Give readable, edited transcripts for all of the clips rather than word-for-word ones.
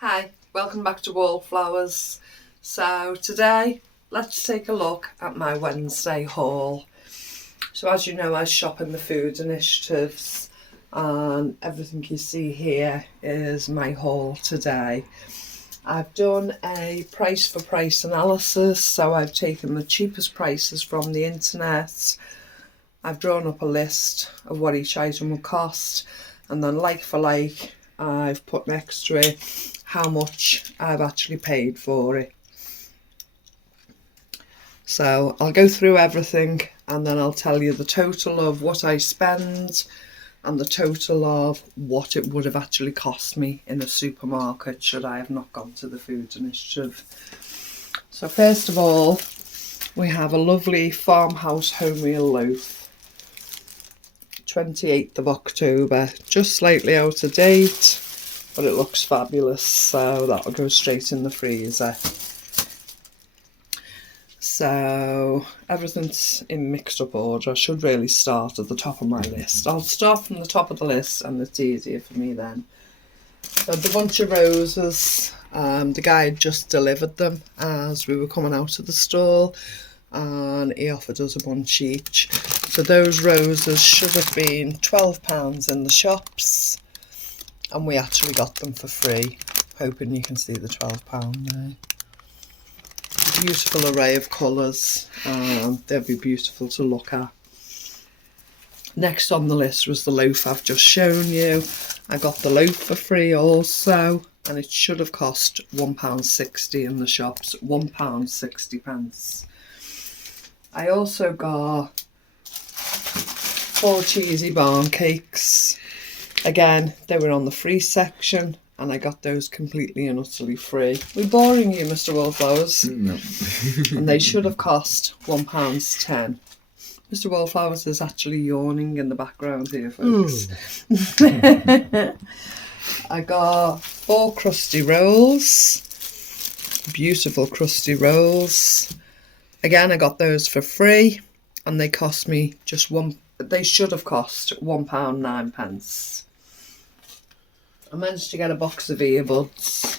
Hi, welcome back to Wallflowers. So today, let's take a look at my Wednesday haul. So as you know, I shop in the food initiatives and everything you see here is my haul today. I've done a price for price analysis, so I've taken the cheapest prices from the internet. I've drawn up a list of what each item will cost, and then like for like, I've put next to it how much I've actually paid for it. So I'll go through everything and then I'll tell you the total of what I spend and the total of what it would have actually cost me in a supermarket should I have not gone to the food initiative. So first of all, we have a lovely farmhouse homemeal loaf, 28th of October, just slightly out of date, but it looks fabulous, so that'll go straight in the freezer. So everything's in mixed up order. I should really start at the top of my list. I'll start from the top of the list and it's easier for me then. So the bunch of roses, the guy had just delivered them as we were coming out of the stall and he offered us a bunch each. So those roses should have been £12 in the shops and we actually got them for free. Hoping you can see the £12 there. Beautiful array of colours, they'll be beautiful to look at. Next on the list was the loaf I've just shown you. I got the loaf for free also, and it should have cost £1.60 in the shops, £1.60. I also got 4 cheesy barn cakes. Again, they were on the free section. And I got those completely and utterly free. We're boring you, Mr. Wallflowers. No. And they should have cost £1.10. Mr. Wallflowers is actually yawning in the background here, folks. I got 4 crusty rolls. Beautiful crusty rolls. Again, I got those for free. And they cost me they should have cost £1.09. I managed to get a box of earbuds.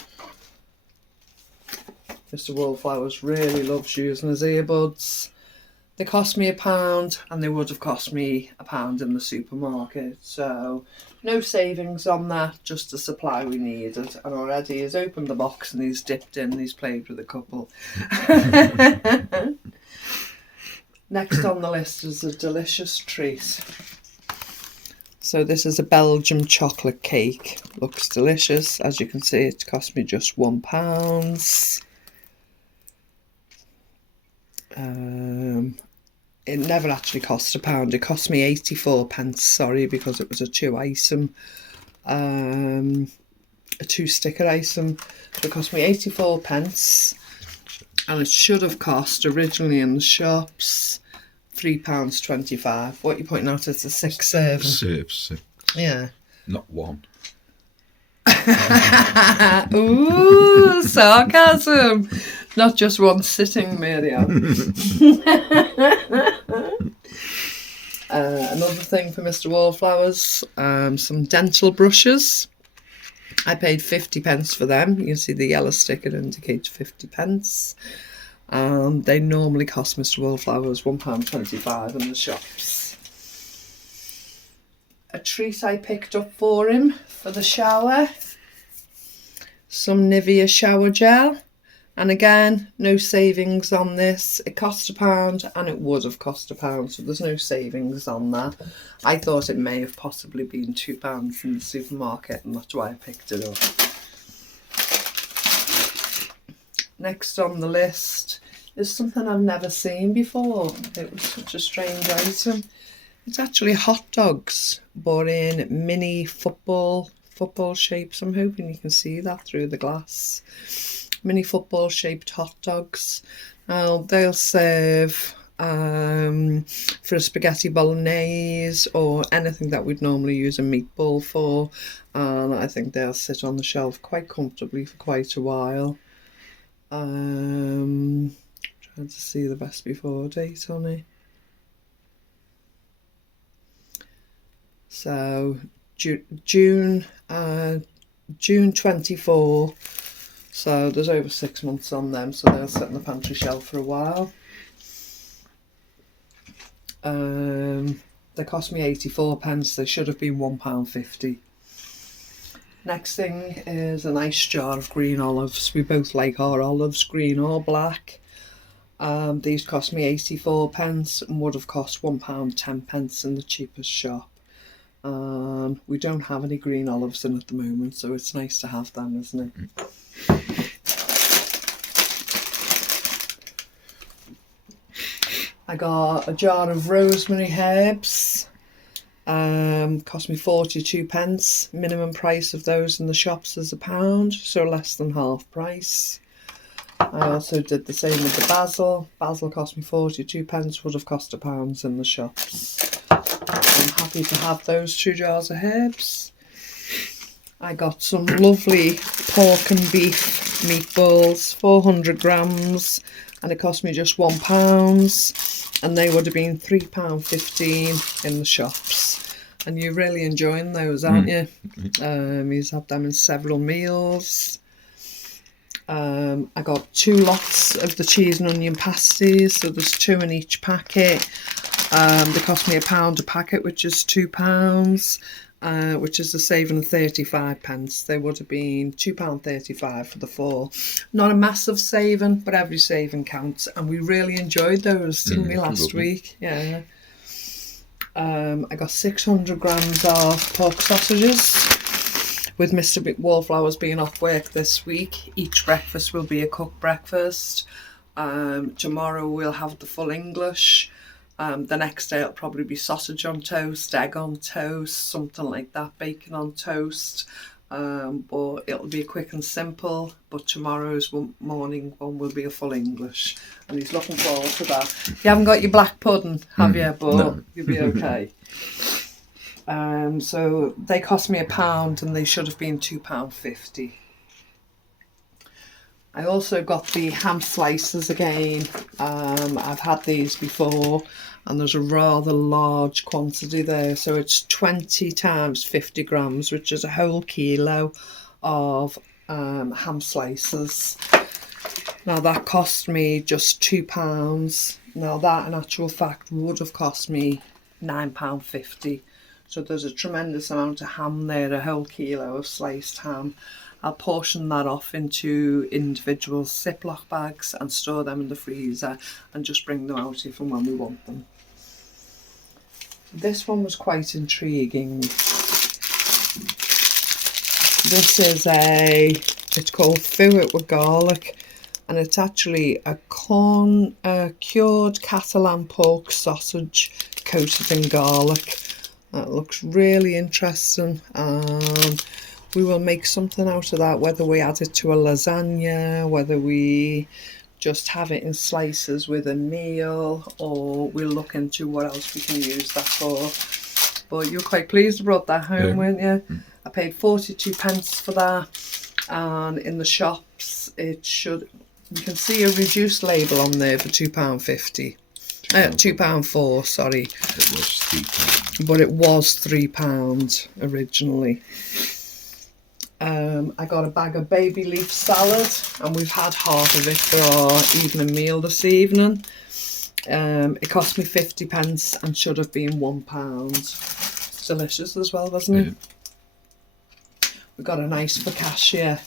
Mr. Wallflowers really loves using his earbuds. They cost me £1 and they would have cost me £1 in the supermarket. So no savings on that, just the supply we needed. And already he's opened the box and he's dipped in and he's played with a couple. Next on the list is a delicious treat. So this is a Belgian chocolate cake. Looks delicious. As you can see, it cost me just £1. It never actually cost £1. It cost me 84p, sorry, because it was a 2-item, a 2-sticker item. So it cost me 84p, and it should have cost originally in the shops £3.25. What you're pointing out is a 6 serving. Six. Yeah. Not one. Ooh, sarcasm. Not just one sitting, Miriam. Another thing for Mr. Wallflowers, some dental brushes. I paid 50p for them. You can see the yellow sticker indicates 50p. They normally cost Mr. Wallflowers £1.25 in the shops. A treat I picked up for him for the shower. Some Nivea shower gel. And again, no savings on this. It cost £1 and it would have cost £1, so there's no savings on that. I thought it may have possibly been £2 in the supermarket and that's why I picked it up. Next on the list is something I've never seen before. It was such a strange item. It's actually hot dogs, but in mini football shapes. I'm hoping you can see that through the glass. Mini football shaped hot dogs. Now they'll serve for a spaghetti bolognese or anything that we'd normally use a meatball for, and I think they'll sit on the shelf quite comfortably for quite a while. Trying to see the best before date on it. So June June 24. So there's over 6 months on them, so they'll sit in the pantry shelf for a while. They cost me 84p. They should have been £1.50. Next thing is a nice jar of green olives. We both like our olives, green or black. These cost me 84p and would have cost £1.10 in the cheapest shop. We don't have any green olives in at the moment, so it's nice to have them, isn't it? I got a jar of rosemary herbs. Cost me 42p. Minimum price of those in the shops is £1, so less than half price. I also did the same with the basil. Basil cost me 42p, would have cost £1 in the shops. I'm happy to have those 2 jars of herbs. I got some lovely pork and beef meatballs, 400 grams, and it cost me just £1, and they would have been £3.15 in the shops. And you're really enjoying those, aren't you? You've had them in several meals. I got 2 lots of the cheese and onion pasties, so there's 2 in each packet. They cost me £1 a packet, which is £2, which is a saving of 35p. They would have been £2.35 for the 4. Not a massive saving, but every saving counts, and we really enjoyed those, didn't we, last week? Yeah. I got 600 grams of pork sausages. With Mr. Wallflowers being off work this week, each breakfast will be a cooked breakfast. Tomorrow we'll have the full English. The next day it'll probably be sausage on toast, egg on toast, something like that, bacon on toast. But it'll be quick and simple. But tomorrow's morning one will be a full English, and he's looking forward to that. You haven't got your black pudding, have you? But no. You'll be okay. So they cost me £1, and they should have been £2.50. I also got the ham slices again. I've had these before, and there's a rather large quantity there, so it's 20 times 50 grams, which is a whole kilo of ham slices. Now that cost me just £2. Now that in actual fact would have cost me £9.50. So there's a tremendous amount of ham there, a whole kilo of sliced ham. I'll portion that off into individual Ziploc bags and store them in the freezer and just bring them out if and when we want them. This one was quite intriguing. This is it's called Frugal with garlic, and it's actually a cured Catalan pork sausage coated in garlic. That looks really interesting. We will make something out of that, whether we add it to a lasagna, whether we just have it in slices with a meal, or we'll look into what else we can use that for. But you're quite pleased I brought that home, weren't you? I paid 42p for that, and in the shops you can see a reduced label on there for £2.50. £2.04, sorry. It was £3. But it was £3 originally. I got a bag of baby leaf salad, and we've had half of it for our evening meal this evening. It cost me 50p and should have been £1. It's delicious as well, wasn't it? We got a nice focaccia.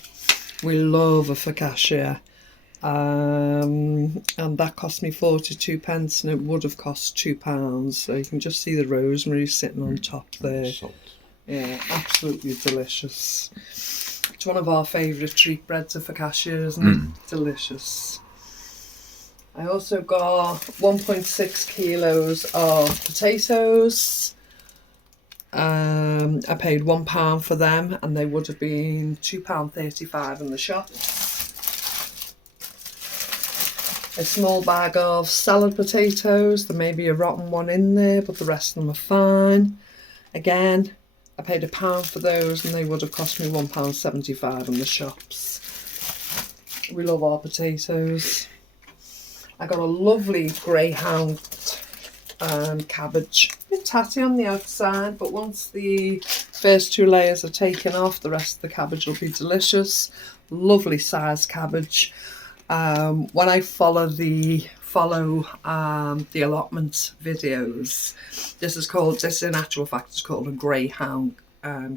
We love a focaccia. And that cost me 42p, and it would have cost £2. So you can just see the rosemary sitting on top there. Salt. Yeah, absolutely delicious. It's one of our favourite treat breads of focaccia, isn't it? Delicious. I also got 1.6 kilos of potatoes. I paid £1 for them, and they would have been £2.35 in the shop. A small bag of salad potatoes. There may be a rotten one in there, but the rest of them are fine. Again, I paid £1 for those, and they would have cost me £1.75 in the shops. We love our potatoes. I got a lovely greyhound cabbage. bit tatty on the outside, but once the first 2 layers are taken off, the rest of the cabbage will be delicious. Lovely sized cabbage. When I follow the allotment videos, this in actual fact is called a greyhound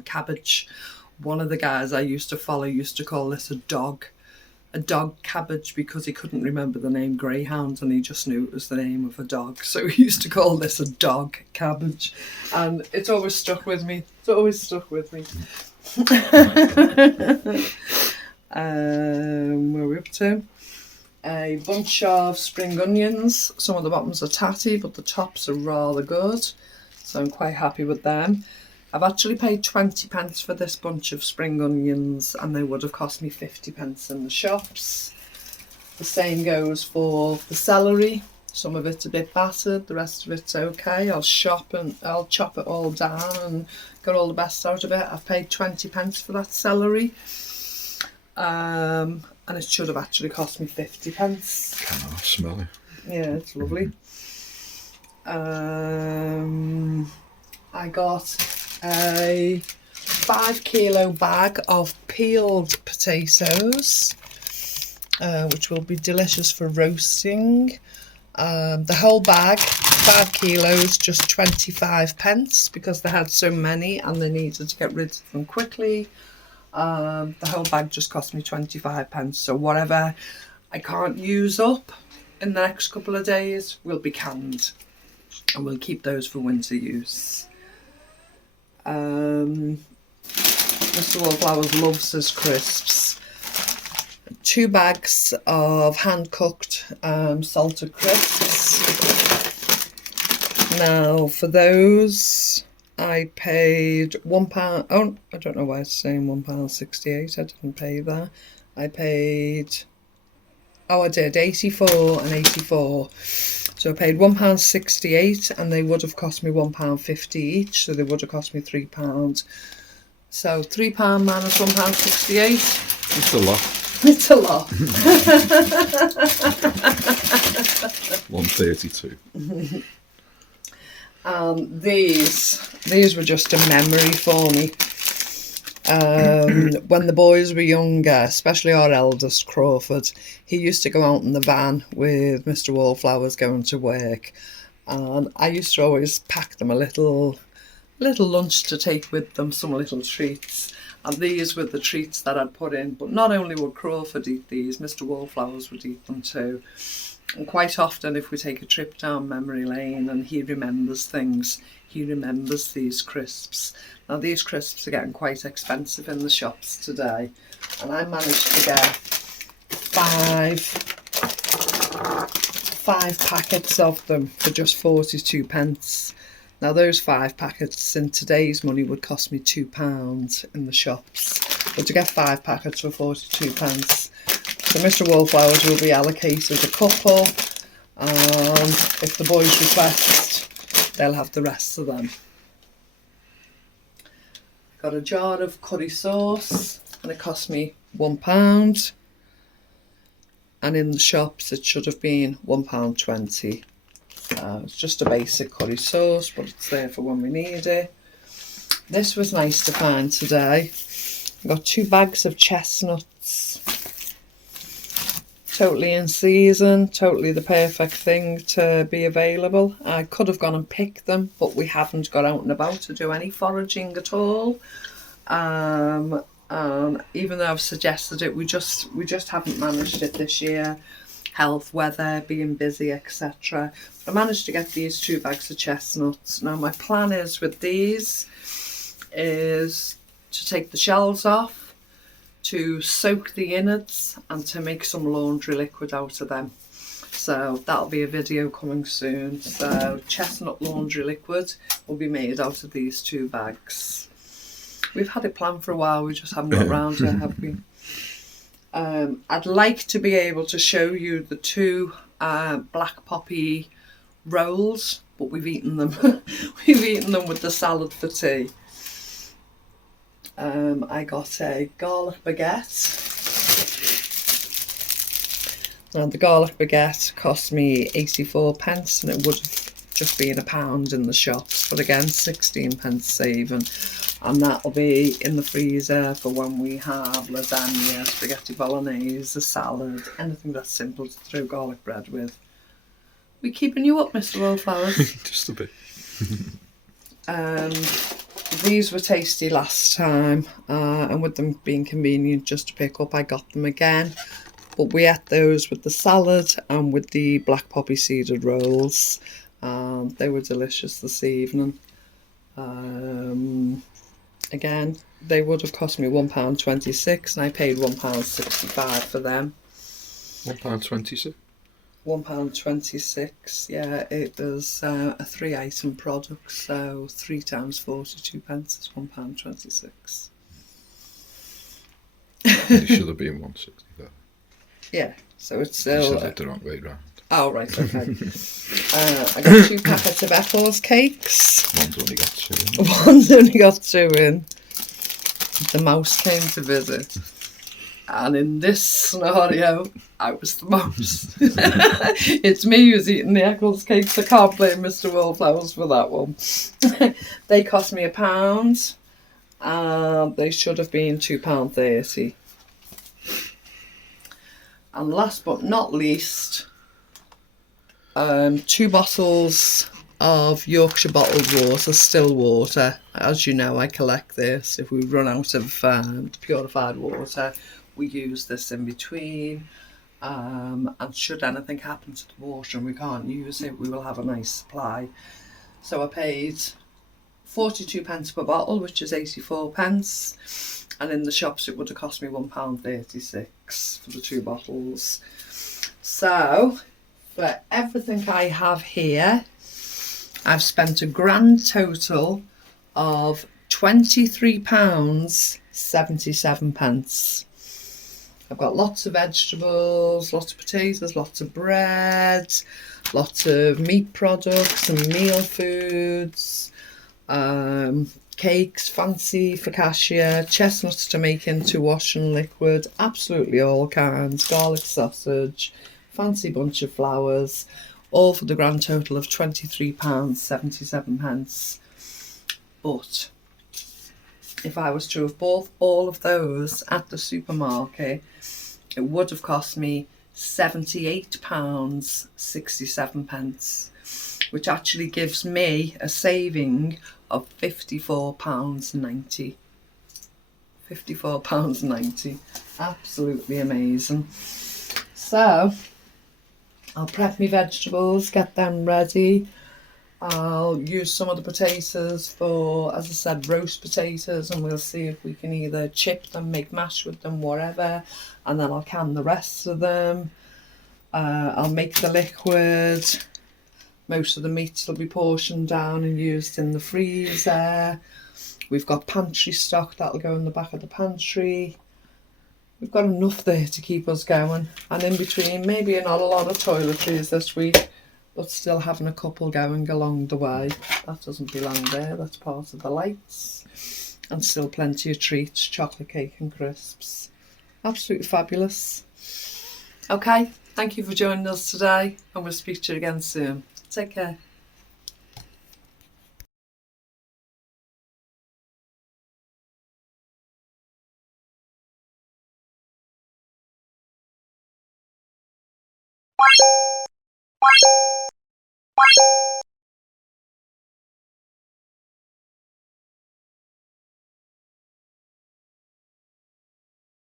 cabbage. One of the guys I used to follow used to call this a dog cabbage, because he couldn't remember the name greyhound and he just knew it was the name of a dog, so he used to call this a dog cabbage, and it's always stuck with me. Where are we up to? A bunch of spring onions. Some of the bottoms are tatty, but the tops are rather good, so I'm quite happy with them. I've actually paid 20p for this bunch of spring onions, and they would have cost me 50p in the shops. The same goes for the celery. Some of it's a bit battered, the rest of it's okay. I'll chop it all down and get all the best out of it. I've paid 20p for that celery. And it should have actually cost me 50p. Cannot smell it. Yeah, it's lovely. I got a 5 kilo bag of peeled potatoes, which will be delicious for roasting. The whole bag, 5 kilos, just 25p, because they had so many and they needed to get rid of them quickly. The whole bag just cost me 25p, so whatever I can't use up in the next couple of days will be canned, and we'll keep those for winter use. Mr. Wallflowers loves his crisps. 2 bags of hand-cooked salted crisps. Now for those I paid £1. Oh, I don't know why it's saying £1.68. I didn't pay that. I paid, I did 84 and 84. So I paid £1.68, and they would have cost me £1.50 each, so they would have cost me £3. So £3 minus £1.68. It's a lot. It's a lot. 132. These were just a memory for me. When the boys were younger, especially our eldest Crawford, he used to go out in the van with Mr. Wallflowers going to work, and I used to always pack them a little lunch to take with them, some little treats, and these were the treats that I'd put in. But not only would Crawford eat these, Mr. Wallflowers would eat them too. And quite often, if we take a trip down memory lane and he remembers things, he remembers these crisps. Now these crisps are getting quite expensive in the shops today, and I managed to get five packets of them for just 42p. Now those 5 packets in today's money would cost me £2 in the shops, but to get 5 packets for 42p. So Mr. Wallflowers will be allocated a couple, and if the boys request, they'll have the rest of them. Got a jar of curry sauce, and it cost me £1, and in the shops it should have been £1.20. It's just a basic curry sauce, but it's there for when we need it. This was nice to find today. I got 2 bags of chestnuts. Totally in season, totally the perfect thing to be available. I could have gone and picked them, but we haven't got out and about to do any foraging at all. Even though I've suggested it, we just haven't managed it this year. Health, weather, being busy, etc. I managed to get these 2 bags of chestnuts. Now my plan is with these is to take the shells off, to soak the innards, and to make some laundry liquid out of them. So that'll be a video coming soon. So chestnut laundry liquid will be made out of these 2 bags. We've had it planned for a while, we just haven't got around to it, have we? I'd like to be able to show you the 2 black poppy rolls, but we've eaten them. We've eaten them with the salad for tea. I got a garlic baguette. Now the garlic baguette cost me 84p, and it would have just being £1 in the shops, but again 16p saving, and that'll be in the freezer for when we have lasagna, spaghetti bolognese, a salad, anything that's simple to throw garlic bread with. We keeping you up, Mr. Wallflowers? Just a bit. These were tasty last time, and with them being convenient just to pick up, I got them again. But we ate those with the salad and with the black poppy seeded rolls. They were delicious this evening. Again, they would have cost me £1.26 and I paid £1.65 for them. £1.26. £1.26, yeah, it was a 3-item product, so 3 times 42p is £1.26. It should have been 165. Yeah, so it's You still. said it the wrong way round. Oh, right, okay. I got 2 packets of Eccles cakes. One's only got 2. One's only got 2 in. The mouse came to visit. And in this scenario, I was the mouse. It's me who's eating the Eccles cakes. I can't blame Mr. Wallflowers for that one. They cost me £1. They should have been £2.30. And last but not least, 2 bottles of Yorkshire bottled water, still water. As you know, I collect this. If we run out of purified water, we use this in between. And should anything happen to the water and we can't use it, we will have a nice supply. So I paid 42p per bottle, which is 84p. And in the shops it would have cost me £1.36 for the 2 bottles. So for everything I have here, I've spent a grand total of £23.77. I've got lots of vegetables, lots of potatoes, lots of bread, lots of meat products and meal foods, cakes, fancy focaccia, chestnuts to make into wash and liquid, absolutely all kinds, garlic sausage, fancy bunch of flowers, all for the grand total of £23.77. But if I was to have bought all of those at the supermarket, it would have cost me £78.67, which actually gives me a saving of £54.90. £54.90. Absolutely amazing. So I'll prep my vegetables, get them ready. I'll use some of the potatoes for, as I said, roast potatoes, and we'll see if we can either chip them, make mash with them, whatever, and then I'll can the rest of them. I'll make the liquid. Most of the meats will be portioned down and used in the freezer. We've got pantry stock that'll go in the back of the pantry. We've got enough there to keep us going, and in between, maybe not a lot of toiletries this week, but still having a couple going along the way. That doesn't belong there, that's part of the lights. And still plenty of treats, chocolate cake and crisps. Absolutely fabulous. Okay, thank you for joining us today, and we'll speak to you again soon. Take care.